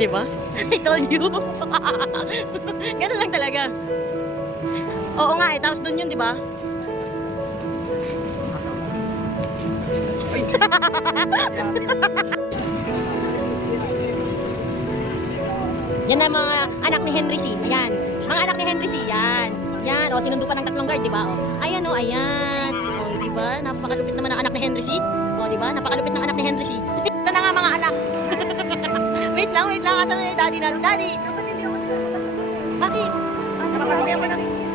Di ba? I told you. Ganun lang talaga. Oo nga eh. Tapos dun yun, di ba? Yan na mga anak ni Henry C. Ayan. Mga anak ni Henry C. Yan. Yan. O, sinundo pa ng tatlong guard, di ba? O, ayan o, ayan. O, di ba? Napakalupit naman ng anak ni Henry C. O, di ba? Napakalupit ng anak ni Henry C. wait lang, wait lang. Asan na yung daddy natin? Daddy! Bakit?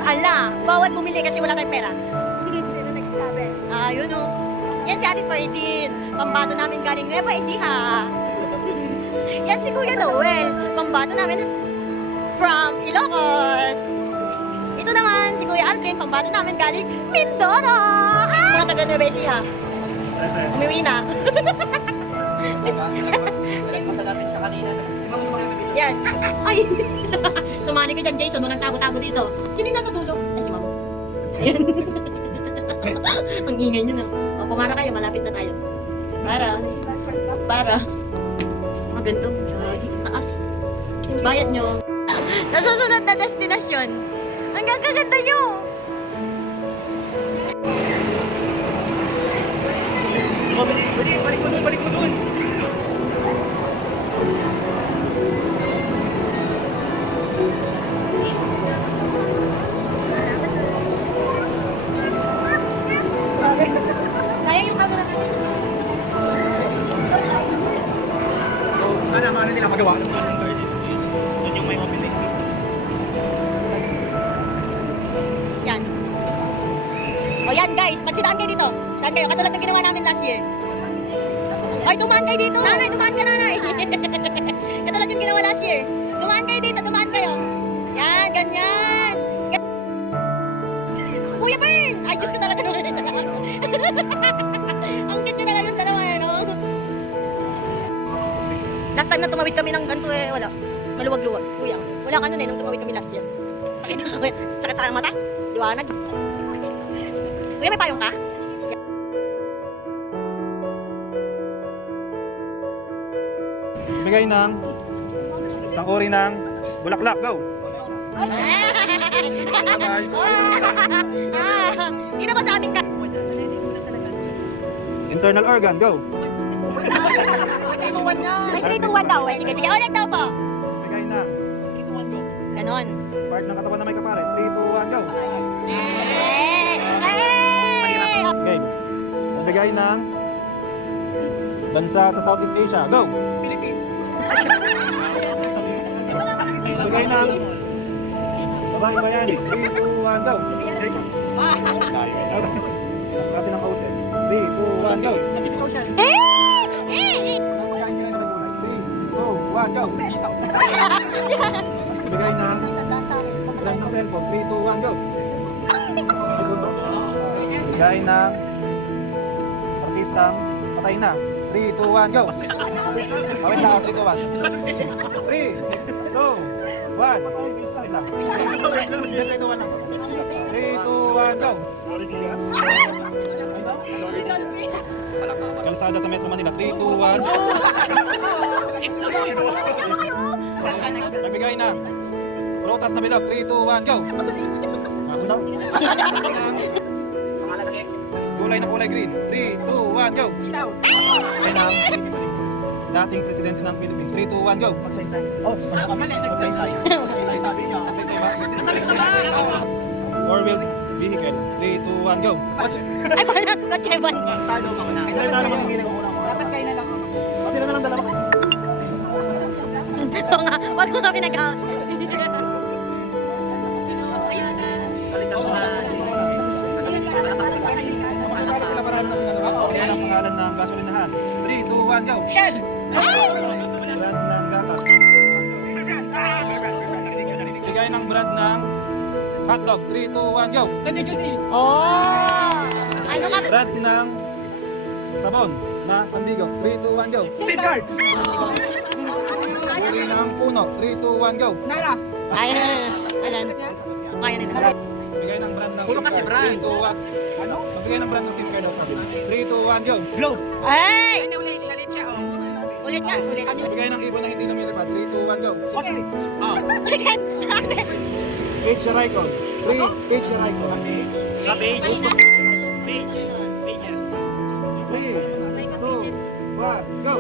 Ala, bawal bumili kasi wala tayong pera. Sino nagsabi? Ah, yun o. Yan si Ate Ferdin. Pambato namin galing Nueva Ecija. Yan si Kuya Noel. Pambato namin from Ilocos. Ito naman si Kuya Aldrin. Pambato namin galing Mindoro. Ah! Mga taga Nueva Ecija. Umiwi na. Kanina. Yes. Ay! Sumali ka dyan, Jason. Walang tago-tago dito. Sino yung nasa dulo? Ay, si Mama. Ayan. Ang ingay nyo na. O, pumara kayo. Malapit na tayo. Para. Para. Maganda. Ay, taas. Bayad nyo. Nasusunod na destinasyon. Ang gagaganda nyo. Mabilis, bilis, balik mo dun, balik mo dun. Sana maano nila magawa. Doon yung may mabilis. Yan. O yan guys, magsidaan kayo dito. Daan kayo, katulad ng ginawa namin last year. Ay, dumaan kayo dito. Nanay, dumaan ka nanay. katulad yung ginawa last year. Dumaan kayo dito, dumaan kayo. Yan, ganyan. Last time na tumawid kami ng ganito eh, wala. Maluwag-luwag. Kuya, wala ka nun eh, nung tumawid kami last year. Pakita ko, kuya. Sakit sa mata? Liwanag. Kuya, may payong ka? Bigay ng isang uri ng bulaklak. Go! Ah! Hindi na ba sa amin ka? Internal organ. Go! Ay, 3, 2, 1 daw. Ay, sige, sige. Ulit daw po. Bigay ng Ganon. part ng katawan na may kapares. 3, 2, 1, go! Game. Bigay ng bansa sa Southeast Asia. Go! Bigay ng babaeng bayani. 3, 2, 1, go! Kasi ng ocean. 3, 2, 1, go! 3, 2, 1, go! Bigay ng artistang patay na. 3, 2, 1, go! Awit na, 3, 2, 1. 3, 2, 1. Wait lang. 3, 2, 1 lang. 3, 2, 1, go! Kalsada sa Metro Manila. 3, 2, 1. Nagbigay na. Prutas na bilog. 3, 2, 1, go! Nasaan daw? Kulay na kulay green. 3, 2, 1, go! Ay na. Dating presidente ng Philippines. 3, 2, 1, go! Oh, magsaysay ba? Four-wheeled vehicle. 3, 2, 1, go! Ay, paano? Kotse, bon. Ay, talo ka ng Dapat kayo na lang. Pati na lang dalawa. Wag mo nga pinag Shell! Brand ng gatas. Bigay ng brand ng hotdog. 3, 2, 1, go! Oh! Ano ka? Brand ng sabon na pandigo. 3, 2, 1, go! Safeguard! Uri ng puno. 3, 2, 1, go! Nara! Ay, alam. Kaya nila. Bigay ng brand ng Puno kasi card. brand. 3, 2, 1. Ano? Bigay ng brand ng SIM card daw sabi. 3, 2, 1, go! Globe! Ay! Ulit nga, ulit. Ano? Bigay ng ibon na hindi lumilipad. 3, 2, 1, go. Ah. Sige. Page your icon. 3, page your icon. Page. Page. Pages. 3, 2, 1, go.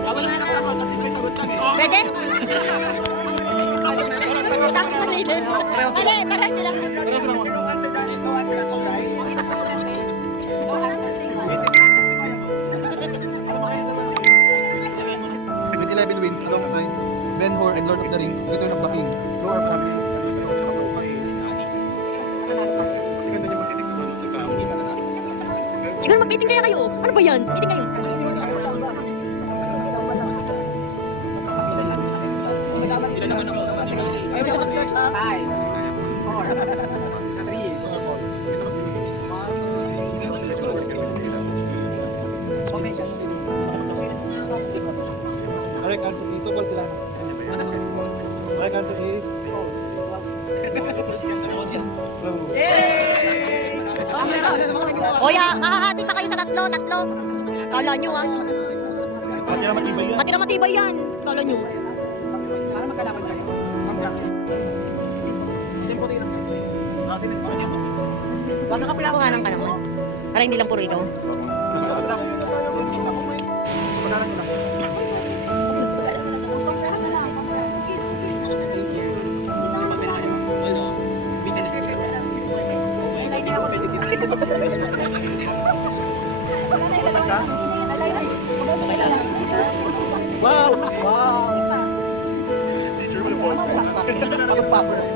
Ah, wala na ako. May sagot lang eh. Pwede? Takot na nila. Mali, para sila. Kayo. Ano ba yan? Meeting kayo. Tatlo. Kala nyo ah. Matira matibay yan. Matira matibay yan. Kala nyo. Para magkalaban kayo. Baka kapilakuhanan ka naman. Para hindi lang puro ikaw. Wow! Wow! Kaya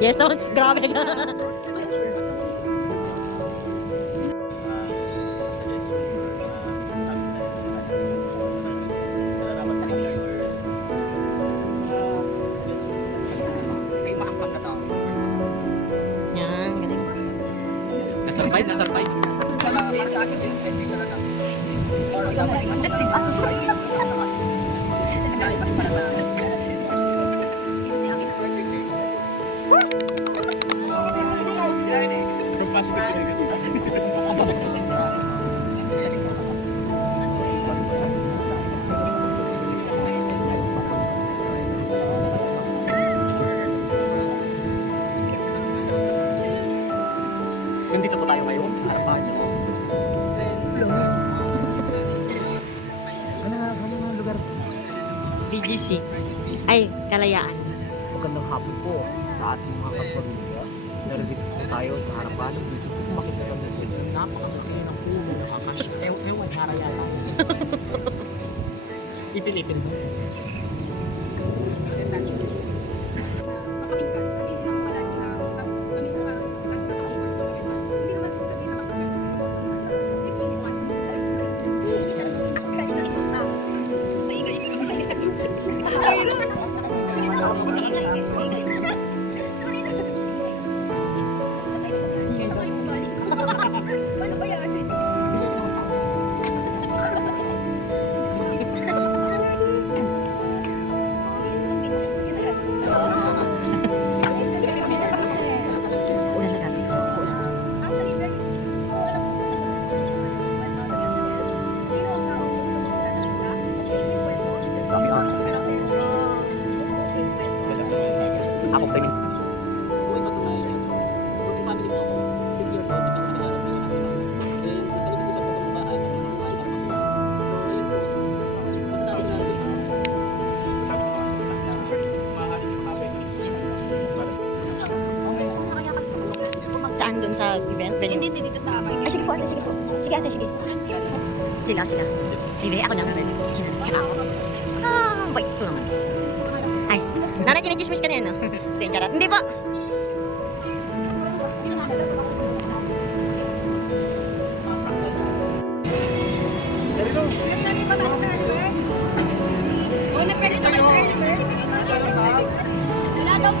Yes, no? Grabe na galing. Nasurvive, nasurvive. BGC. Ay, kalayaan. Magandang hapon po sa ating mga kapamilya. Narito po tayo sa harapan ng BGC. Kung makikita niyo po, napakasaya ng puno ng akasya. Ew, ewan, hara yata. Ipilipin mo. Ano sa event? Venue? Hindi, hindi dito sa akin. Ay, sige po ate, sige po. Sige ate, sige. Sila, sila. Hindi, ako lang. Sila, kaya ako. Ah, bait ko naman. Ay, nanay kinichismis ka na yan, no? Hindi, charot. Hindi po. Wala daw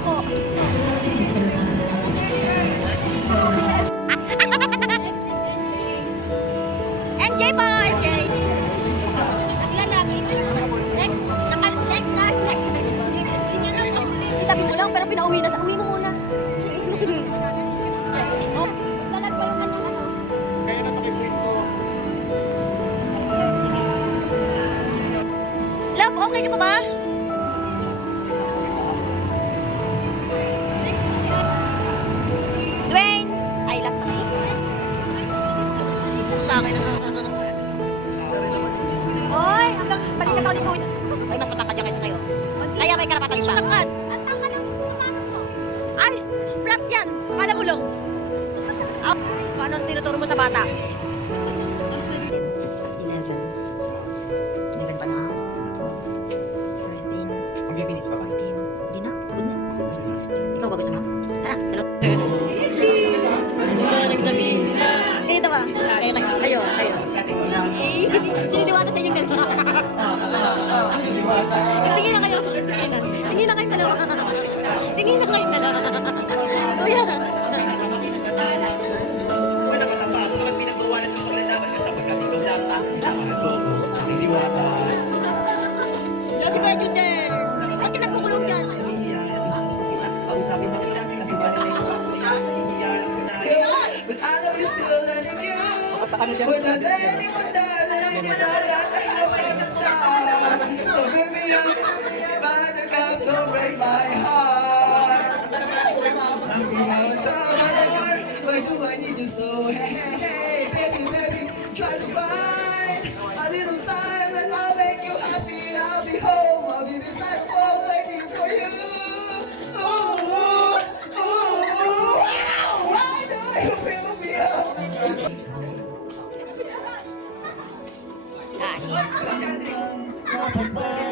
Love, okay ka pa ba? Why do I need you so? Hey, hey, hey, baby, baby, try to find a little time and I'll make you happy. I'll be home, I'll be beside the wall waiting for you. Ooh, ooh, ooh, why do you feel me up? Ah,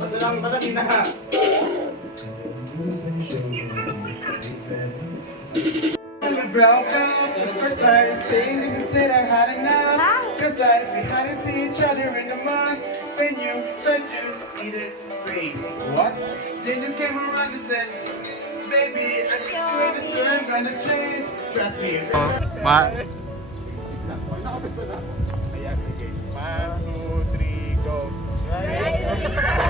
Ba't lang, ba't? We broke first time saying this and said I had enough Cause like we hadn't seen each other in a month When you said you needed space What? Then you came around and said Baby, I miss you and it's I'm gonna change Trust me Ma go.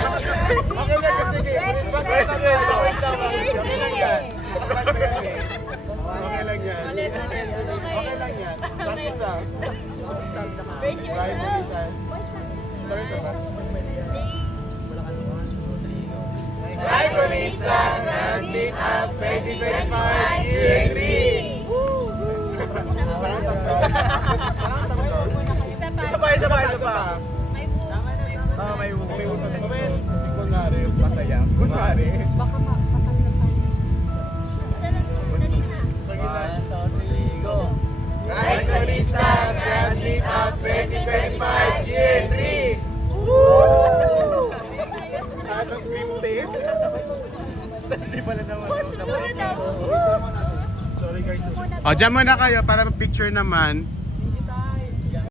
Kunwari, masaya. Kunwari. Baka Right, Melissa, Grand Meet Up 2025 Year 3! Woo! Ano scripted? Tapos di pala naman. Sorry guys. O, dyan muna kayo para picture naman.